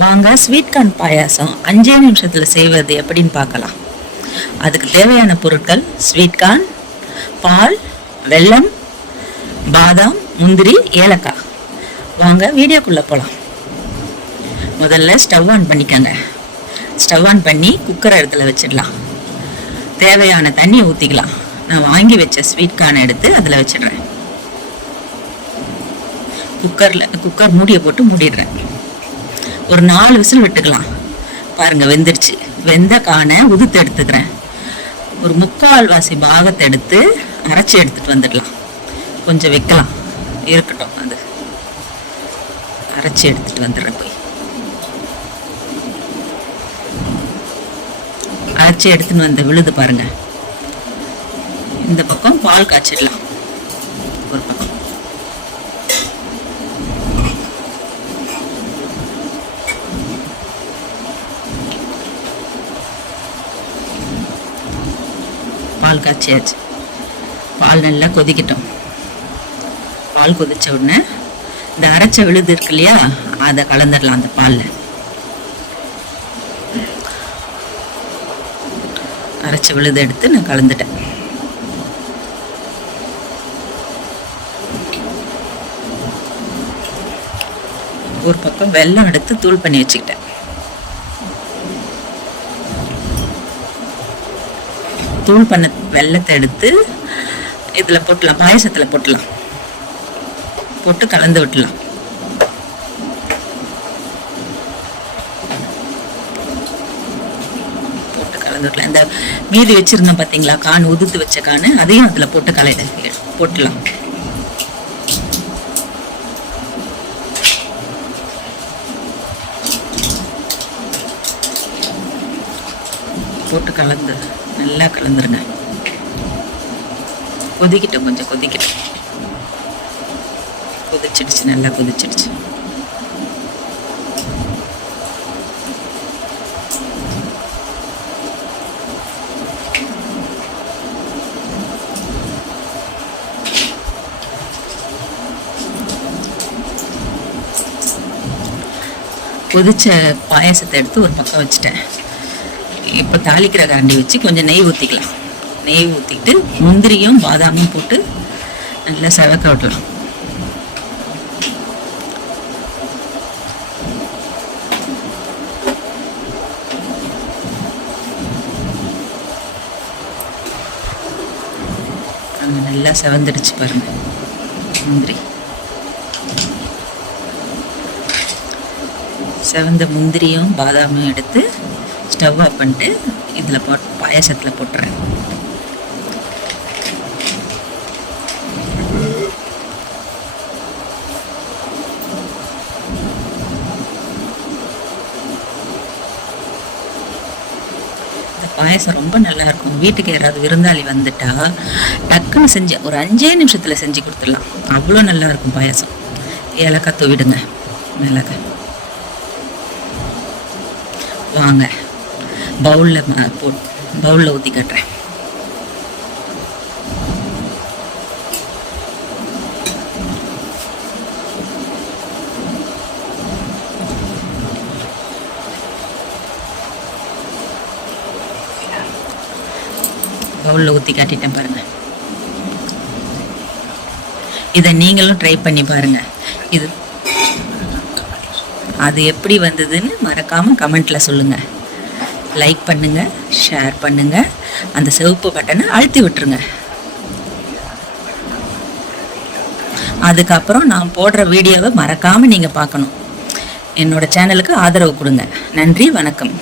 வாங்க sweet corn பாயாசம் 5 நிமிஷத்தில் செய்வது எப்படின்னு பார்க்கலாம். அதுக்கு தேவையான பொருட்கள் ஸ்வீட் கார்ன், பால், வெல்லம், பாதாம், முந்திரி, ஏலக்காய். வாங்க வீடியோக்குள்ளே போகலாம். முதல்ல ஸ்டவ் ஆன் பண்ணிக்கோங்க. ஸ்டவ் ஆன் பண்ணி குக்கரை இடத்துல வச்சிடலாம். தேவையான தண்ணி ஊற்றிக்கலாம். நான் வாங்கி வச்ச ஸ்வீட் கார்னை எடுத்து அதில் வச்சிடுறேன். குக்கர் மூடியை போட்டு மூடிடுறேன். ஒரு 4 விசில் விட்டுக்கலாம். பாருங்க வெந்துருச்சு. வெந்த கானை உதுத்து எடுத்துக்கிறேன். ஒரு 3/4 பாகத்தை எடுத்து அரைச்சி எடுத்துட்டு வந்துடலாம். கொஞ்சம் வைக்கலாம், இருக்கட்டும். அது அரைச்சி எடுத்துட்டு வந்துடுறேன். போய் அரைச்சி எடுத்துன்னு வந்த விழுது பாருங்க. இந்த பக்கம் பால் காய்ச்சிடலாம். ஒரு பக்கம் பால் காய்ச்சியாச்சு. பால் நல்லா கொதிக்கட்டும். பால் கொதிச்ச உடனே இந்த அரைச்ச விழுது இருக்கு இல்லையா, அதை கலந்துடலாம். அந்த பாலில் அரைச்ச விழுது எடுத்து நான் கலந்துட்டேன். ஒரு பக்கம் வெல்லம் எடுத்து தூள் பண்ணி வச்சுக்கிட்டேன். தூள் பண்ண வெல்லத்தை எடுத்து இதில் போட்டலாம், பாயசத்தில் போட்டலாம். போட்டு கலந்து விட்டலாம். போட்டு கலந்து விட்டலாம். இந்த மீதி வச்சிருந்தோம் பார்த்தீங்களா, கான் உதுத்து வச்ச கான், அதையும் அதில் போட்டு போட்டலாம். போட்டு கலந்து நல்லா கலந்துருங்க. கொதிக்கிட்டோம், கொஞ்சம் கொதிக்கிட்டோம். கொதிச்சிடுச்சு, நல்லா கொதிச்சிடுச்சு. கொதிச்ச பாயசத்தை எடுத்து ஒரு பக்கம் வச்சுட்டேன். இப்போ தாளிக்கிற கரண்டி வச்சு கொஞ்சம் நெய் ஊற்றிக்கலாம். நெய் ஊற்றிக்கிட்டு முந்திரியும் பாதாமும் போட்டு நல்லா செவக்க விடலாம். அங்கே நல்லா செவந்துடுச்சு பாருங்க முந்திரி. செவந்த முந்திரியும் பாதாமும் எடுத்து ஸ்டவ் ஆஃப் பண்ணிட்டு இதில் பாயசத்தில் போட்டுறேன். இந்த பாயசம் ரொம்ப நல்லா இருக்கும். வீட்டுக்கு யாராவது விருந்தாளி வந்துட்டா டக்குன்னு செஞ்சு ஒரு 5 நிமிஷத்தில் செஞ்சு கொடுத்துடலாம். அவ்வளோ நல்லா இருக்கும் பாயசம். ஏலக்காய் தூவிடுங்க மிளகா. வாங்க பவுலில் ஊற்றி கட்டுறேன். பவுலில் ஊற்றி காட்டிட்டேன் பாருங்க. இதை நீங்களும் ட்ரை பண்ணி பாருங்க. அது எப்படி வந்ததுன்னு மறக்காம கமெண்ட்ல சொல்லுங்க. லைக் பண்ணுங்க, ஷேர் பண்ணுங்க, அந்த சிவப்பு பட்டனை அழுத்தி விட்டுருங்க. அதுக்கப்புறம் நான் போடுற வீடியோவை மறக்காம நீங்க பார்க்கணும். என்னோட சேனலுக்கு ஆதரவு கொடுங்க. நன்றி, வணக்கம்.